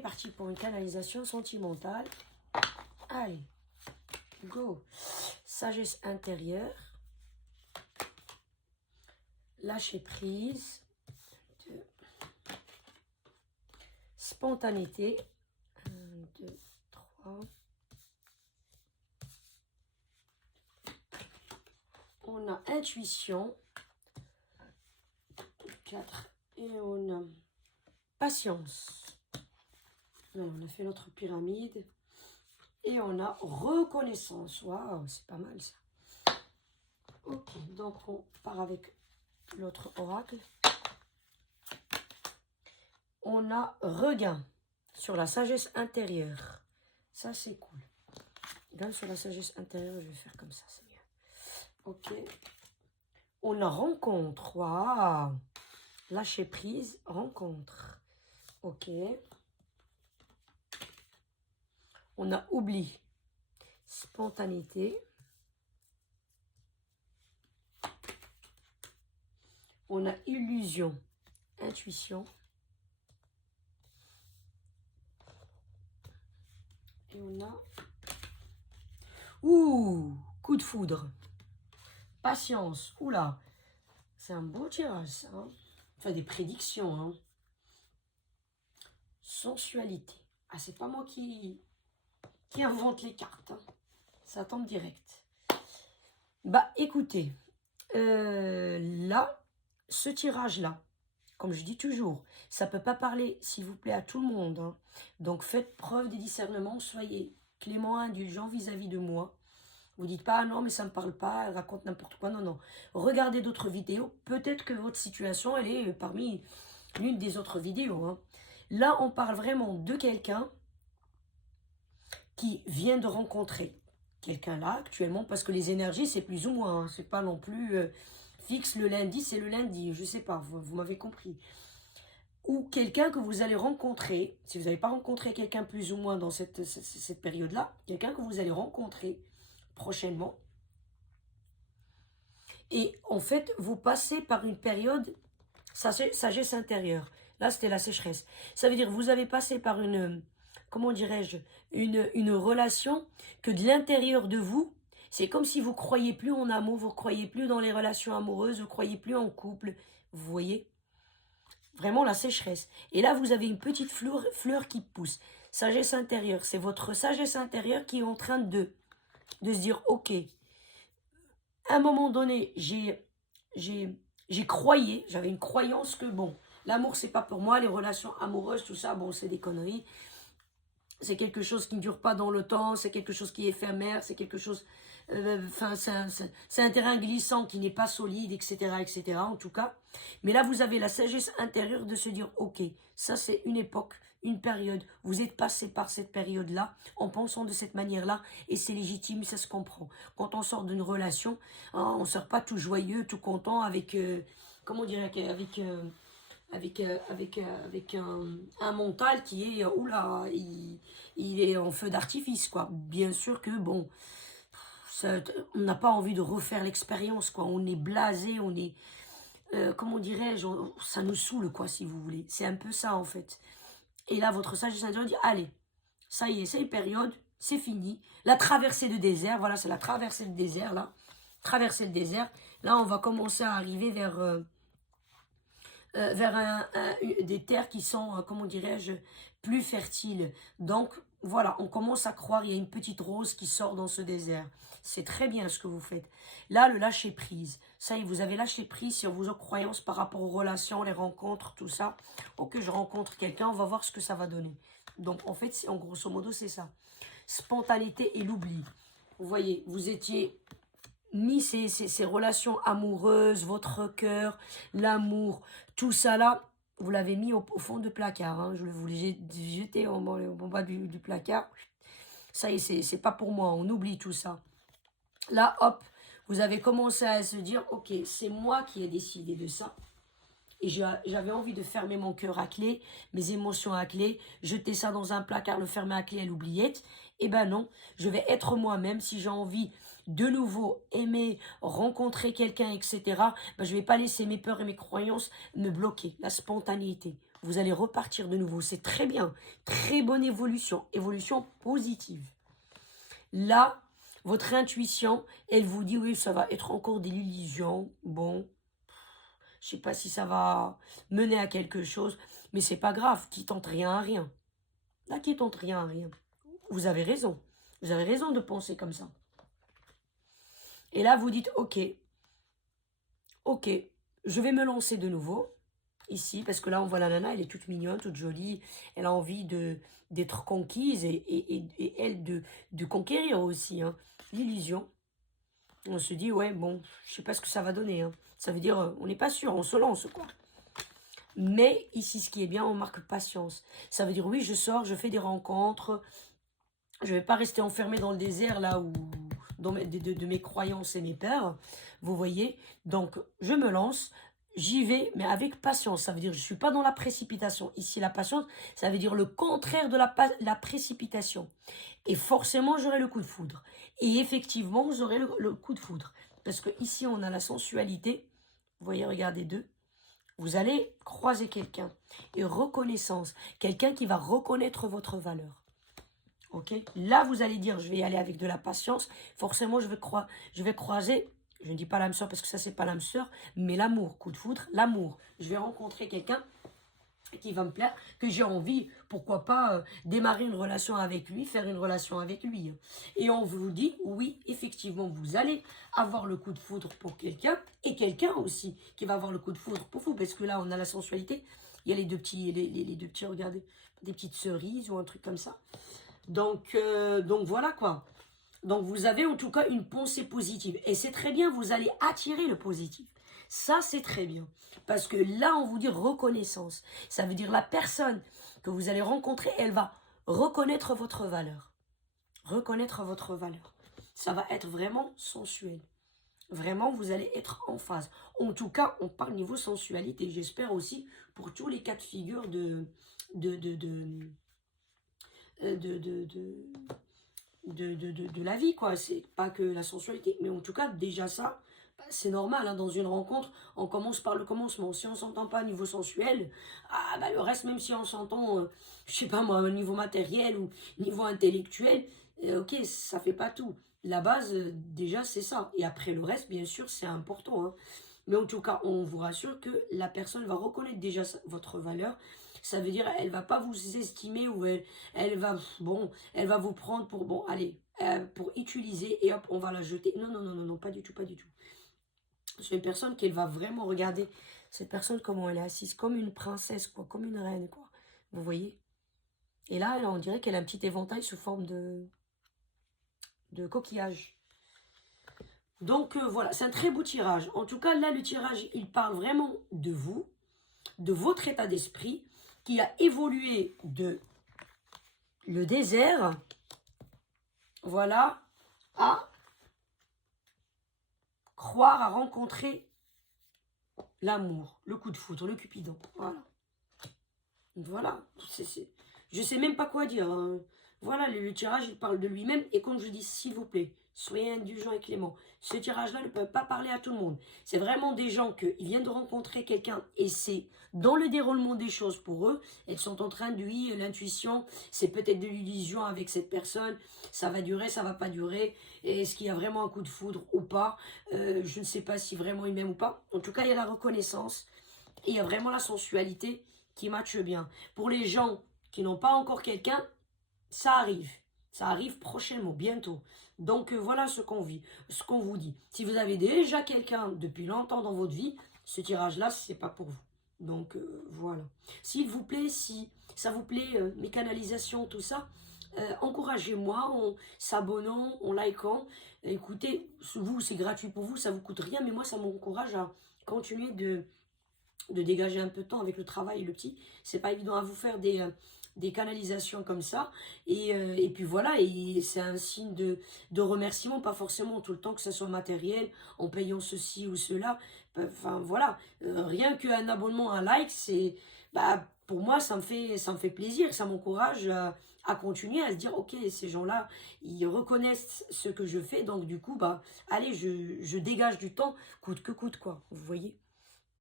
est parti pour une canalisation sentimentale. Allez, go. Sagesse intérieure. Lâcher prise. 2. Spontanéité. 1, 2, 3. On a intuition. 4. Et on a patience. Non, on a fait notre pyramide. Et on a reconnaissance. Waouh, c'est pas mal ça. Ok, donc on part avec l'autre oracle. On a regain sur la sagesse intérieure. Ça, c'est cool. Regain sur la sagesse intérieure, je vais faire comme ça, c'est mieux. Ok. On a rencontre. Waouh. Lâcher prise, rencontre. Ok. On a oubli. Spontanéité. On a illusion. Intuition. Et on a... Ouh, coup de foudre. Patience. Oula. C'est un beau tirage, ça. Hein. Enfin, des prédictions. Hein. Sensualité. Ah, c'est pas moi qui invente les cartes. Hein. Ça tombe direct. Bah, écoutez. Là, ce tirage-là, comme je dis toujours, ça ne peut pas parler, s'il vous plaît, à tout le monde. Hein. Donc, faites preuve de discernement. Soyez clément, indulgent vis-à-vis de moi. Vous dites pas, ah non, mais ça ne me parle pas, elle raconte n'importe quoi. Non, non. Regardez d'autres vidéos. Peut-être que votre situation, elle est parmi l'une des autres vidéos. Hein. Là, on parle vraiment de quelqu'un qui vient de rencontrer quelqu'un là, actuellement, parce que les énergies, c'est plus ou moins. Hein. C'est pas non plus fixe le lundi, c'est le lundi. Je sais pas, vous m'avez compris. Ou quelqu'un que vous allez rencontrer, si vous n'avez pas rencontré quelqu'un plus ou moins dans cette période-là, quelqu'un que vous allez rencontrer prochainement. Et en fait, vous passez par une période sagesse intérieure. Là, c'était la sécheresse. Ça veut dire que vous avez passé par une, comment dirais-je, une relation que de l'intérieur de vous, c'est comme si vous ne croyez plus en amour, vous ne croyez plus dans les relations amoureuses, vous ne croyez plus en couple. Vous voyez ? Vraiment la sécheresse. Et là, vous avez une petite fleur qui pousse. Sagesse intérieure. C'est votre sagesse intérieure qui est en train de se dire, ok, à un moment donné, j'ai croyé, j'avais une croyance que, bon, l'amour, c'est pas pour moi, les relations amoureuses, tout ça, bon, c'est des conneries. C'est quelque chose qui ne dure pas dans le temps, c'est quelque chose qui est éphémère, c'est quelque chose... Enfin, c'est un terrain glissant qui n'est pas solide, etc., etc., en tout cas. Mais là, vous avez la sagesse intérieure de se dire, ok, ça c'est une époque, une période. Vous êtes passé par cette période-là, en pensant de cette manière-là, et c'est légitime, ça se comprend. Quand on sort d'une relation, hein, on ne sort pas tout joyeux, tout content, avec... comment dire, avec un mental qui est, oula, il est en feu d'artifice, quoi. Bien sûr que, bon, ça, on n'a pas envie de refaire l'expérience, quoi. On est blasé, on est, comment dirais-je, ça nous saoule, quoi, si vous voulez. C'est un peu ça, en fait. Et là, votre sagesse intérieure dit, allez, ça y est, c'est une période, c'est fini. La traversée de désert, voilà, c'est la traversée de désert, là. Traverser le désert. Là, on va commencer à arriver vers des terres qui sont, comment dirais-je, plus fertiles. Donc, voilà, on commence à croire, il y a une petite rose qui sort dans ce désert. C'est très bien ce que vous faites. Là, le lâcher prise. Ça y est, vous avez lâché prise sur vos croyances par rapport aux relations, les rencontres, tout ça. Ok, je rencontre quelqu'un, on va voir ce que ça va donner. Donc, en fait, en grosso modo, c'est ça. Spontanéité et l'oubli. Vous voyez, vous étiez mis ces relations amoureuses, votre cœur, l'amour, tout ça là, vous l'avez mis au fond de placard. Hein. Je vous l'ai jeté au bas du placard. Ça y est, c'est pas pour moi, on oublie tout ça. Là, hop, vous avez commencé à se dire, ok, c'est moi qui ai décidé de ça. Et j'avais envie de fermer mon cœur à clé, mes émotions à clé, jeter ça dans un placard, le fermer à clé et l'oubliette. Eh ben non, je vais être moi-même. Si j'ai envie de nouveau aimer, rencontrer quelqu'un, etc., ben je vais pas laisser mes peurs et mes croyances me bloquer. La spontanéité. Vous allez repartir de nouveau. C'est très bien. Très bonne évolution. Évolution positive. Là, votre intuition, elle vous dit, oui, ça va être encore de l'illusion. Bon, je sais pas si ça va mener à quelque chose, mais c'est pas grave. Qui tente rien à rien. Là, qui tente rien à rien. Vous avez raison. Vous avez raison de penser comme ça. Et là, vous dites, ok, je vais me lancer de nouveau. Ici, parce que là, on voit la nana, elle est toute mignonne, toute jolie. Elle a envie d'être conquise et elle de conquérir aussi. Hein. L'illusion. On se dit, ouais, bon, je sais pas ce que ça va donner. Hein. Ça veut dire, on n'est pas sûr, on se lance, quoi. Mais ici, ce qui est bien, on marque patience. Ça veut dire, oui, je sors, je fais des rencontres. Je vais pas rester enfermé dans le désert, là, où dans de mes croyances et mes peurs. Vous voyez. Donc, je me lance. J'y vais, mais avec patience. Ça veut dire que je ne suis pas dans la précipitation. Ici, la patience, ça veut dire le contraire de la précipitation. Et forcément, j'aurai le coup de foudre. Et effectivement, vous aurez le coup de foudre. Parce que ici, on a la sensualité. Vous voyez, regardez deux. Vous allez croiser quelqu'un. Et reconnaissance. Quelqu'un qui va reconnaître votre valeur. Ok. Là, vous allez dire, je vais y aller avec de la patience. Forcément, je vais croiser... Je ne dis pas l'âme sœur parce que ça, c'est pas l'âme sœur, mais l'amour, coup de foudre, l'amour. Je vais rencontrer quelqu'un qui va me plaire, que j'ai envie, pourquoi pas, démarrer une relation avec lui, faire une relation avec lui. Et on vous dit, oui, effectivement, vous allez avoir le coup de foudre pour quelqu'un, et quelqu'un aussi qui va avoir le coup de foudre pour vous, parce que là, on a la sensualité. Il y a les deux petits, les deux petits, regardez, des petites cerises ou un truc comme ça. Donc voilà quoi. Donc, vous avez en tout cas une pensée positive. Et c'est très bien, vous allez attirer le positif. Ça, c'est très bien. Parce que là, on vous dit reconnaissance. Ça veut dire la personne que vous allez rencontrer, elle va reconnaître votre valeur. Reconnaître votre valeur. Ça va être vraiment sensuel. Vraiment, vous allez être en phase. En tout cas, on parle niveau sensualité. J'espère aussi pour tous les cas de figure de la vie, quoi. C'est pas que la sensualité. Mais en tout cas, déjà ça, c'est normal. Hein. Dans une rencontre, on commence par le commencement. Si on s'entend pas au niveau sensuel, le reste, même si on s'entend, je sais pas moi, au niveau matériel ou niveau intellectuel, ok, ça fait pas tout. La base, déjà, c'est ça. Et après, le reste, bien sûr, c'est important. Hein. Mais en tout cas, on vous rassure que la personne va reconnaître déjà votre valeur. Ça veut dire elle va pas vous estimer ou elle va vous prendre pour, bon, allez, pour utiliser et hop, on va la jeter. Non, non, non, non, non, pas du tout, pas du tout. C'est une personne qui va vraiment regarder cette personne comment elle est assise, comme une princesse, quoi, comme une reine, quoi. Vous voyez? Et là, on dirait qu'elle a un petit éventail sous forme de coquillage. Donc voilà, c'est un très beau tirage. En tout cas, là, le tirage, il parle vraiment de vous, de votre état d'esprit, qui a évolué de le désert, voilà, à croire, à rencontrer l'amour, le coup de foudre, le cupidon, voilà. Voilà, je sais même pas quoi dire. Hein. Voilà, le tirage, il parle de lui-même. Et comme je dis, s'il vous plaît, soyez indulgents et cléments. Ce tirage-là ne peut pas parler à tout le monde. C'est vraiment des gens qui viennent de rencontrer quelqu'un et c'est dans le déroulement des choses pour eux. Elles sont en train de, oui, l'intuition, c'est peut-être de l'illusion avec cette personne. Ça va durer, ça va pas durer. Est-ce qu'il y a vraiment un coup de foudre ou pas? Je ne sais pas si vraiment il m'aime ou pas. En tout cas, il y a la reconnaissance et il y a vraiment la sensualité qui matche bien. Pour les gens qui n'ont pas encore quelqu'un, ça arrive. Ça arrive prochainement, bientôt. Donc voilà ce qu'on vit, ce qu'on vous dit. Si vous avez déjà quelqu'un depuis longtemps dans votre vie, ce tirage-là, c'est pas pour vous. Donc voilà. S'il vous plaît, si ça vous plaît, mes canalisations, tout ça, encouragez-moi en s'abonnant, en likant. Écoutez, vous, c'est gratuit pour vous, ça vous coûte rien, mais moi, ça m'encourage à continuer de dégager un peu de temps avec le travail et le petit. C'est pas évident à vous faire des canalisations comme ça. Et puis voilà, et c'est un signe de remerciement, pas forcément tout le temps que ça soit matériel, en payant ceci ou cela. Enfin voilà, rien qu'un abonnement, un like, c'est... pour moi, ça me fait plaisir, ça m'encourage à continuer, à se dire, ok, ces gens-là, ils reconnaissent ce que je fais, donc du coup, allez, je dégage du temps, coûte que coûte, quoi, vous voyez.